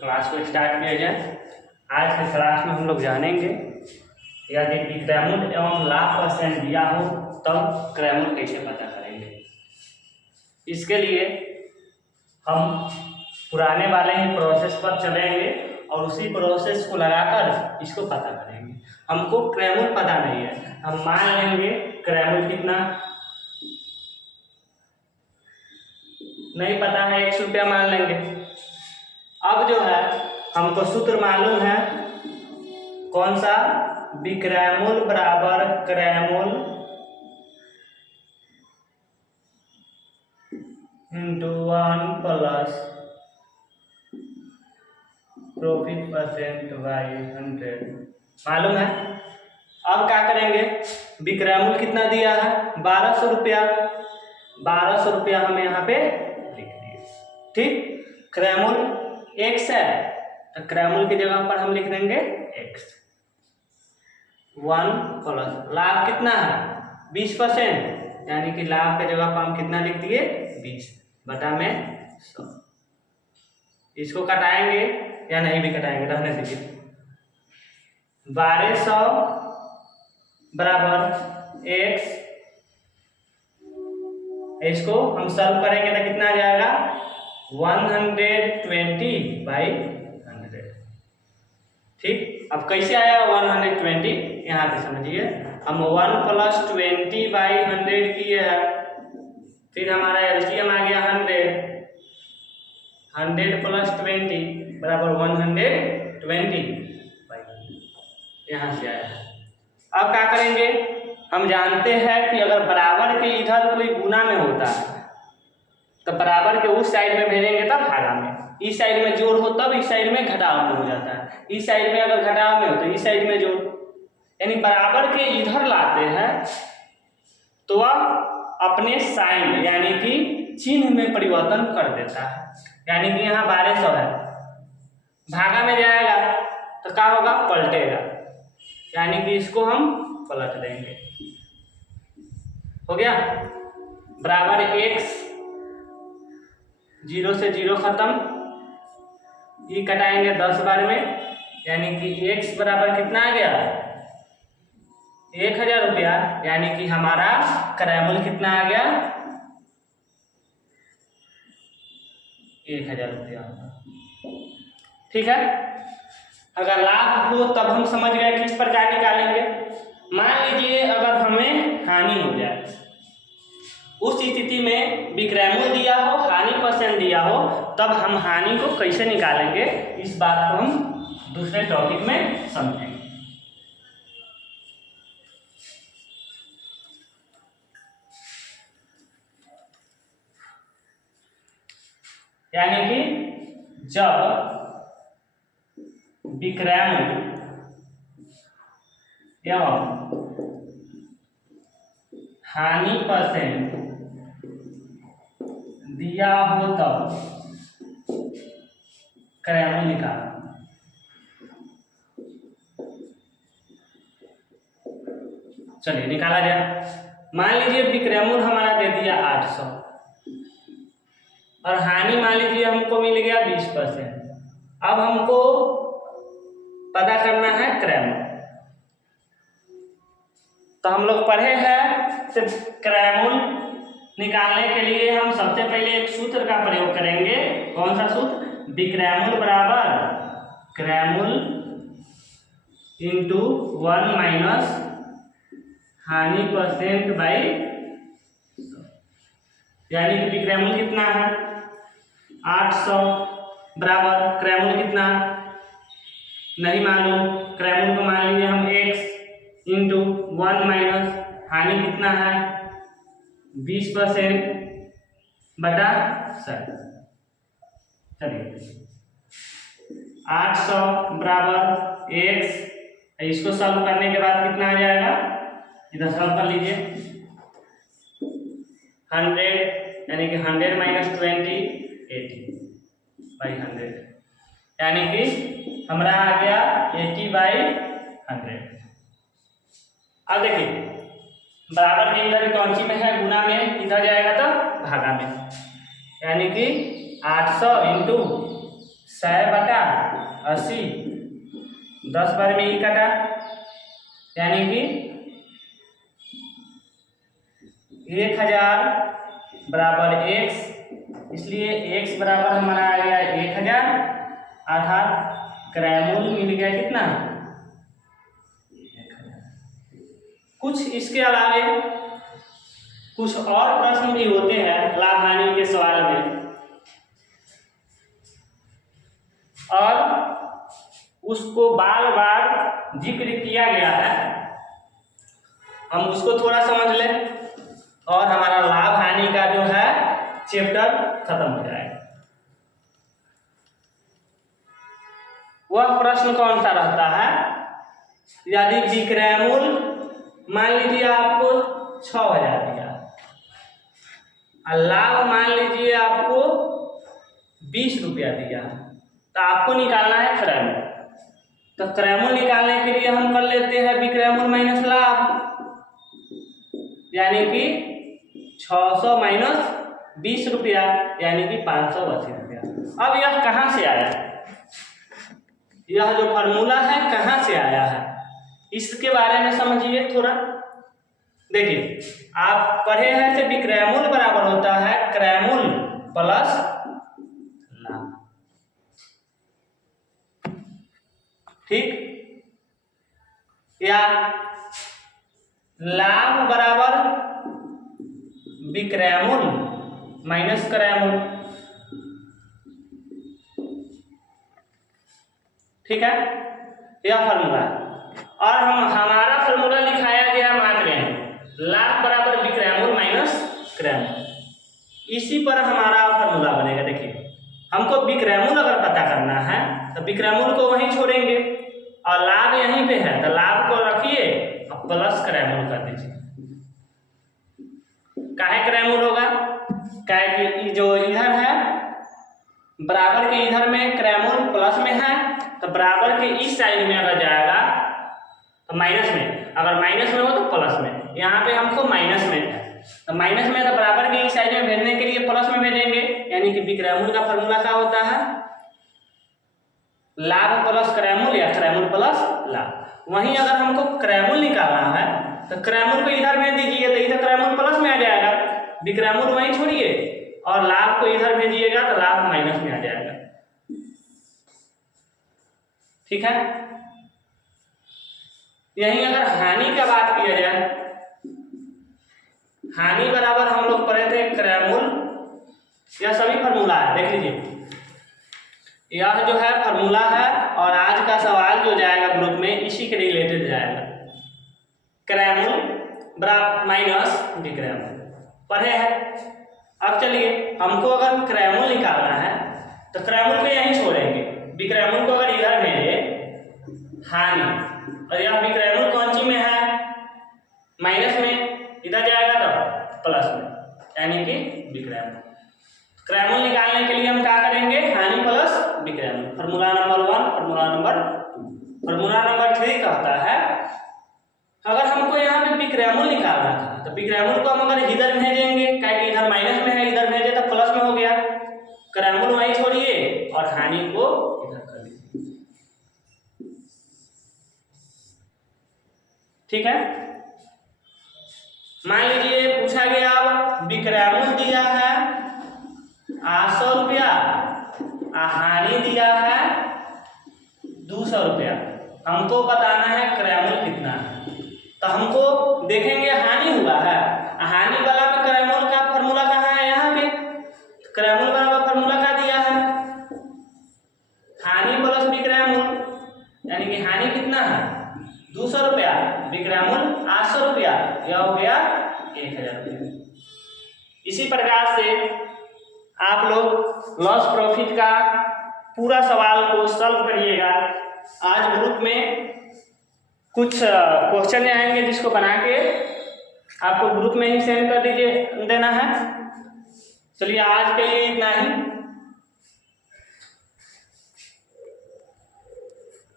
Class को start किया जाए। आज के क्लास में हम लोग जानेंगे यदि विक्रयमूल्य एवं लाभ परसेंट दिया हो तब क्रयमूल्य कैसे पता करेंगे। इसके लिए हम पुराने वाले ही प्रोसेस पर चलेंगे और उसी प्रोसेस को लगाकर इसको पता करेंगे। हमको क्रयमूल्य पता नहीं है, हम मान लेंगे क्रयमूल्य कितना नहीं पता है, 100 रुपया मान लेंगे। अब जो है हमको सूत्र मालूम है, कौन सा, विक्रयमूल्य बराबर क्रयमूल्य into 1 plus profit percent by 100 मालूम है। अब क्या करेंगे, विक्रयमूल्य कितना दिया है 1200 रुपया, 1200 रुपया हमें यहाँ पे लिख दिए। ठीक, क्रयमूल्य x है तो क्रयमूल्य की जगह पर हम लिख देंगे x। 1 प्लस लाभ कितना है 20%, यानी कि लाभ की जगह पर हम कितना लिख दिए 20 बटा में 100। इसको कटाएंगे या नहीं भी कटाएंगे, रहने दीजिए। 1200 बराबर x, इसको हम सॉल्व करेंगे तो कितना आ जाएगा 120/100। ठीक, अब कैसे आया 120, यहाँ पे समझिए। हम 1 + 20/100 किए हैं, फिर हमारा एलसीएम आ गया 100, 100 + 20 बराबर 120 यहाँ से आया है। अब क्या करेंगे, हम जानते हैं कि अगर बराबर के इधर कोई गुना में होता है तो बराबर के उस साइड में भेजेंगे तब भागा में, इस साइड में जोड़ हो तब इस साइड में घटाव में हो जाता है, इस साइड में अगर घटाव में हो तो इस साइड में जोड़, यानी बराबर के इधर लाते हैं तो वह अपने साइन यानी कि चिन्ह में परिवर्तन कर देता है। यानी कि यहाँ 1200 है, भागा में जाएगा तो क्या होगा, पलटेगा, यानी कि इसको हम पलट देंगे। हो गया, बराबर x, 0 से 0 खत्म, ये कटाएंगे 10 बार में, यानी कि x बराबर कितना आ गया 1000 रुपया, यानी कि हमारा क्रयमूल्य कितना आ गया 1000 रुपया। ठीक है, अगर लाभ हो तब हम समझ गए किस प्रकार निकालेंगे। मान लीजिए अगर हमें हानि हो जाए, उस स्थिति में विक्रयमूल्य दिया हो, हानि परसेंट दिया हो, तब हम हानि को कैसे निकालेंगे, इस बात को हम दूसरे टॉपिक में समझेंगे। यानी कि जब विक्रयमूल्य एवं हानि परसेंट दिया हो तब क्रयमूल्य निकालना। चलिए निकाला जाए। मान लीजिए विक्रयमूल्य हमारा दे दिया 800 और हानि मान लीजिए हमको मिल गया 20%। अब हमको पता करना है क्रयमूल्य। तो हम लोग पढ़े हैं, सिर्फ क्रयमूल्य निकालने के लिए हम सबसे पहले एक सूत्र का प्रयोग करेंगे। कौन सा सूत्र, विक्रयमूल्य बराबर क्रयमूल्य इंटू 1 माइनस हानि परसेंट बाई, यानी कि विक्रयमूल्य कितना है 800 बराबर क्रयमूल्य कितना नहीं मालूम, क्रयमूल्य को मान लीजिए हम x इंटू 1 माइनस हानि कितना है 20% बटा 100। चलिए 800 बराबर x, इसको सॉल्व करने के बाद कितना आ जाएगा, इधर सॉल्व कर लीजिए 100, यानी कि 100 माइनस 20 80/100, यानी कि हमारा आ गया 80/100। अब देखिए बराबर के इधर कौन सी में है, गुना में, इधर जाएगा तो भागा में, यानी कि 800 इंटू 100/80, 10 बार में ही कटा, यानी कि 1000 बराबर x, इसलिए x बराबर हमारा आ गया 1000, अर्थात क्रैमूल मिल गया कितना 1000। कुछ इसके अलावे कुछ और प्रश्न भी होते हैं लाभ हानि के सवाल में, और उसको बार बार जिक्र किया गया है, हम उसको थोड़ा समझ लें और हमारा लाभ हानि का जो है चैप्टर खत्म हो जाएगा। वह प्रश्न कौन सा रहता है, यदि विक्रयमूल मान लीजिए आपको 6000 दिया और लाभ मान लीजिए आपको 20 रुपया दिया, तो आपको निकालना है क्रयमूल। तो क्रयमूल निकालने के लिए हम कर लेते हैं विक्रयमूल माइनस लाभ, यानी कि 600 माइनस 20 रुपया, यानी कि 580 रुपया। अब यह कहाँ से आया, यह जो फॉर्मूला है कहाँ से आया है, इसके बारे में समझिए थोड़ा। देखिए, आप पढ़े हैं कि विक्रयमूल बराबर होता है क्रयमूल प्लस लाभ, ठीक, या लाभ बराबर विक्रयमूल माइनस क्रयमूल, ठीक है, यह फॉर्मूला है। और हमारा फॉर्मूला लिखाया गया मात्र लाभ बराबर विक्रयमूल माइनस क्रयमूल, इसी पर हमारा फॉर्मूला बनेगा। देखिए, हमको विक्रयमूल अगर पता करना है तो विक्रयमूल को वहीं छोड़ेंगे, और लाभ यहीं पे है तो लाभ को रखिए और प्लस क्रयमूल कर दीजिए। काहे क्रयमूल होगा, काहे कि जो इधर है बराबर के इधर में क्रयमूल प्लस में है, तो बराबर के इस साइड में अगर जाएगा तो माइनस में, अगर माइनस में हो तो प्लस में, यहाँ पे हमको माइनस में है तो माइनस में, तो बराबर के इस साइड में भेजने के लिए प्लस में भेजेंगे, यानी कि विक्रयमूल का फॉर्मूला क्या होता है, लाभ प्लस क्रयमूल या क्रयमूल प्लस लाभ। वहीं अगर हमको क्रयमूल निकालना है तो क्रयमूल को इधर भेज दीजिए, तो इधर क्रयमूल प्लस में आ जाएगा, विक्रयमूल वहीं छोड़िए और लाभ को इधर भेजिएगा तो लाभ माइनस में आ जाएगा, ठीक है। यहीं अगर हानि का बात किया जाए, हानि बराबर हम लोग पढ़े थे क्रयमूल, यह सभी फॉर्मूला है, देख लीजिए, यह जो है फॉर्मूला है, और आज का सवाल जो जाएगा ग्रुप में इसी के रिलेटेड जाएगा, क्रयमूल बराबर माइनस विक्रयमूल पढ़े हैं। अब चलिए, हमको अगर क्रयमूल निकालना है तो क्रयमूल को यहीं छोड़ेंगे, विक्रयमूल को अगर इधर भेजे हानि, और यह विक्रयमूल कौन सी में है माइनस में, इधर जाएगा तो प्लस में, यानी कि विक्रयमूल। क्रयमूल निकालने के लिए हम क्या करेंगे, हानि प्लस विक्रयमूल, formula number 1, formula number 2। Formula number 3 कहता है अगर हमको यहाँ पे विक्रयमूल निकालना था तो विक्रयमूल को हम अगर इधर भेजेंगे, क्या कि इधर माइनस में है, इधर भेजे तो प्लस में हो गया, क्रयमूल वहीं छोड़िए और हानि को इधर कर दीजिए, ठीक है। मान लीजिए पूछा गया विक्रयमूल दिया है 800 रुपया, हानि दिया है 200 रुपया, हमको बताना है क्रयमूल कितना है। तो हमको देखेंगे हानि हुआ है, हानि वाला में क्रयमूल का फॉर्मूला कहाँ है, यहाँ पे क्रयमूल वाला फॉर्मूला क्या दिया है, हानि प्लस विक्रयमूल, यानी कि हानि कितना है 200 रुपया, विक्रयमूल 800 रुपया, यह हो गया 1000 रुपया। इसी प्रकार से आप लोग लॉस प्रॉफिट का पूरा सवाल को सॉल्व करिएगा। आज ग्रुप में कुछ क्वेश्चन आएंगे जिसको बना के आपको ग्रुप में ही सेंड कर दीजिए देना है। चलिए आज के लिए इतना ही।